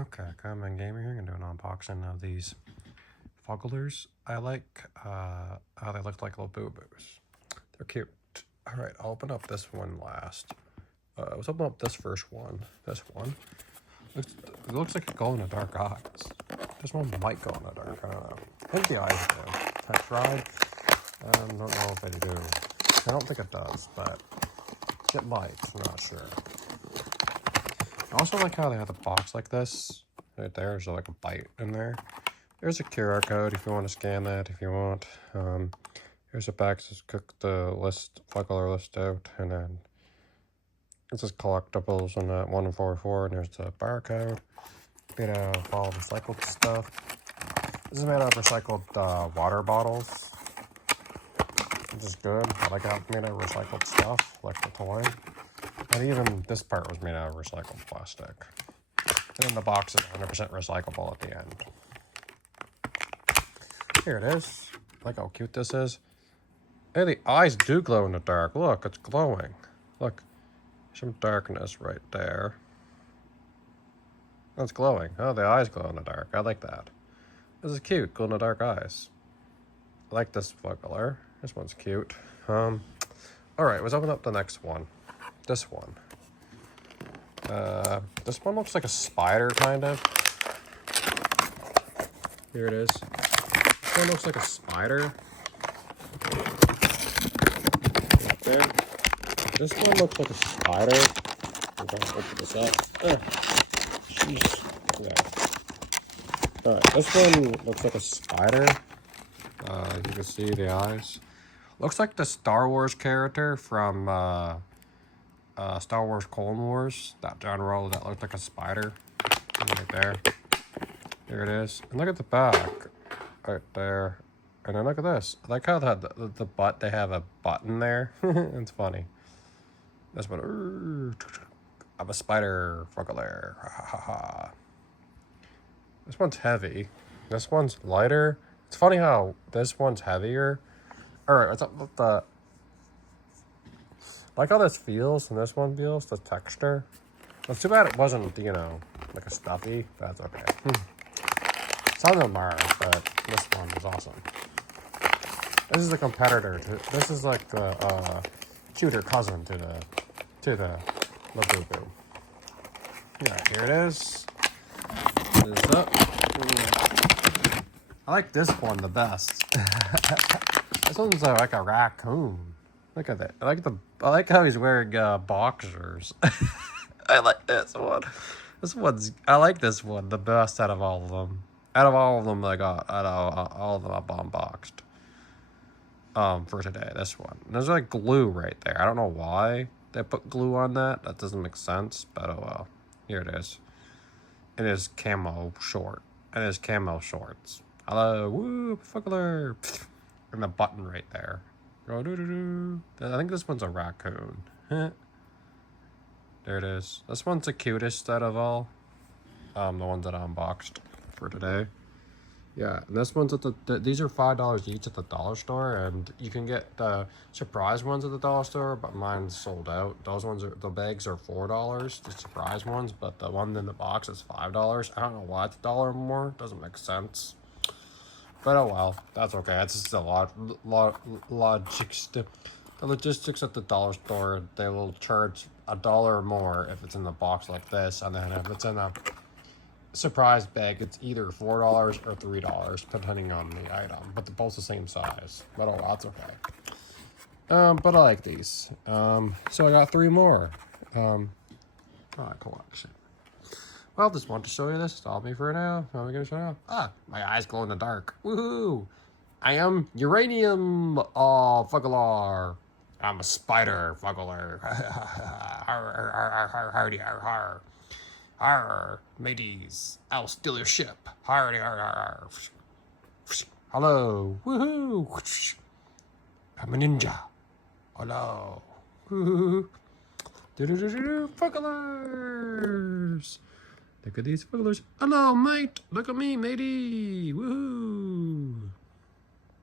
Okay, come on, gamer here. I'm gonna do an unboxing of these Fugglers. I like how they look like little boo-boos. They're cute. Alright, I'll open up this one last. Let's open up this first one. This one. It looks like a glow-in-the-dark eyes. This one might go in the dark, I don't know. I think the eyes do. I tried. I don't know if they do. I don't think it does, but it might. I'm not sure. I also like how they have the box like this. Right there, there's like a bite in there. There's a QR code if you want to scan that, if you want. Here's a back to cook the list, Fuggler list out, and then this is collectibles on that 1 in 44, and there's the barcode. Made out of all recycled stuff. This is made out of recycled water bottles, which is good. I like how it's made out of recycled stuff, like the toy. And even this part was made out of recycled plastic. And then the box is 100% recyclable at the end. Here it is. Look how cute this is. Hey, the eyes do glow in the dark. Look, it's glowing. Look, some darkness right there. That's glowing. Oh, the eyes glow in the dark. I like that. This is cute, glow in the dark eyes. I like this Fuggler. This one's cute. Alright, let's open up the next one. This one. This one looks like a spider, kind of. Here it is. This one looks like a spider. Right there. This one looks like a spider. I'm going to open this up. Jeez. Alright, this one looks like a spider. You can see the eyes. Looks like the Star Wars character from Star Wars Clone Wars. That general that looked like a spider. Right there. Here it is. And look at the back. Right there. And then look at this. I like how the butt, they have a button there. It's funny. This one. I'm a spider. Fuggler. Ha ha ha. This one's heavy. This one's lighter. It's funny how this one's heavier. Alright, let's up with the... I like how this feels and this one feels, the texture. It's too bad it wasn't, you know, like a stuffy. That's okay. Some of them are, but this one is awesome. This is the competitor. This is like the shooter cousin to the boo-boo. Yeah, here it is. This is up. I like this one the best. This one's like a raccoon. Look at that. I like how he's wearing boxers. I like this one. I like this one the best out of all of them. Out of all of them I got, out of all of them I've unboxed. For today, this one. There's like glue right there. I don't know why they put glue on that. That doesn't make sense, but oh well. Here it is. It is camo short. It is camo shorts. Hello, woo, Fuggler. And the button right there. Go doo doo doo. I think this one's a raccoon. There it is. This one's the cutest out of all. The ones that I unboxed for today. Yeah, and this one's at these are $5 each at the dollar store, and you can get the surprise ones at the dollar store, but mine's sold out. Those ones the bags are $4, the surprise ones, but the one in the box is $5. I don't know why it's $1 more. Doesn't make sense. But oh well, that's okay. That's just a logistics. The logistics at the dollar store, they will charge $1 more if it's in the box like this, and then if it's in a surprise bag, it's either $4 or $3, depending on the item. But they're both the same size. But oh, that's okay. But I like these. So I got 3 more. Collection. Well, just wanted to show you this. Stop me for now. How am I gonna show up? My eyes glow in the dark. Woohoo! I am uranium Fuggler. I'm a spider Fuggler. Hardy har. Har, mateys, I'll steal your ship. Hardy har. Hello. Woohoo! I'm a ninja. Hello. Woohoo! Fugglers! Look at these Fugglers. Hello, mate. Look at me, matey. Woohoo!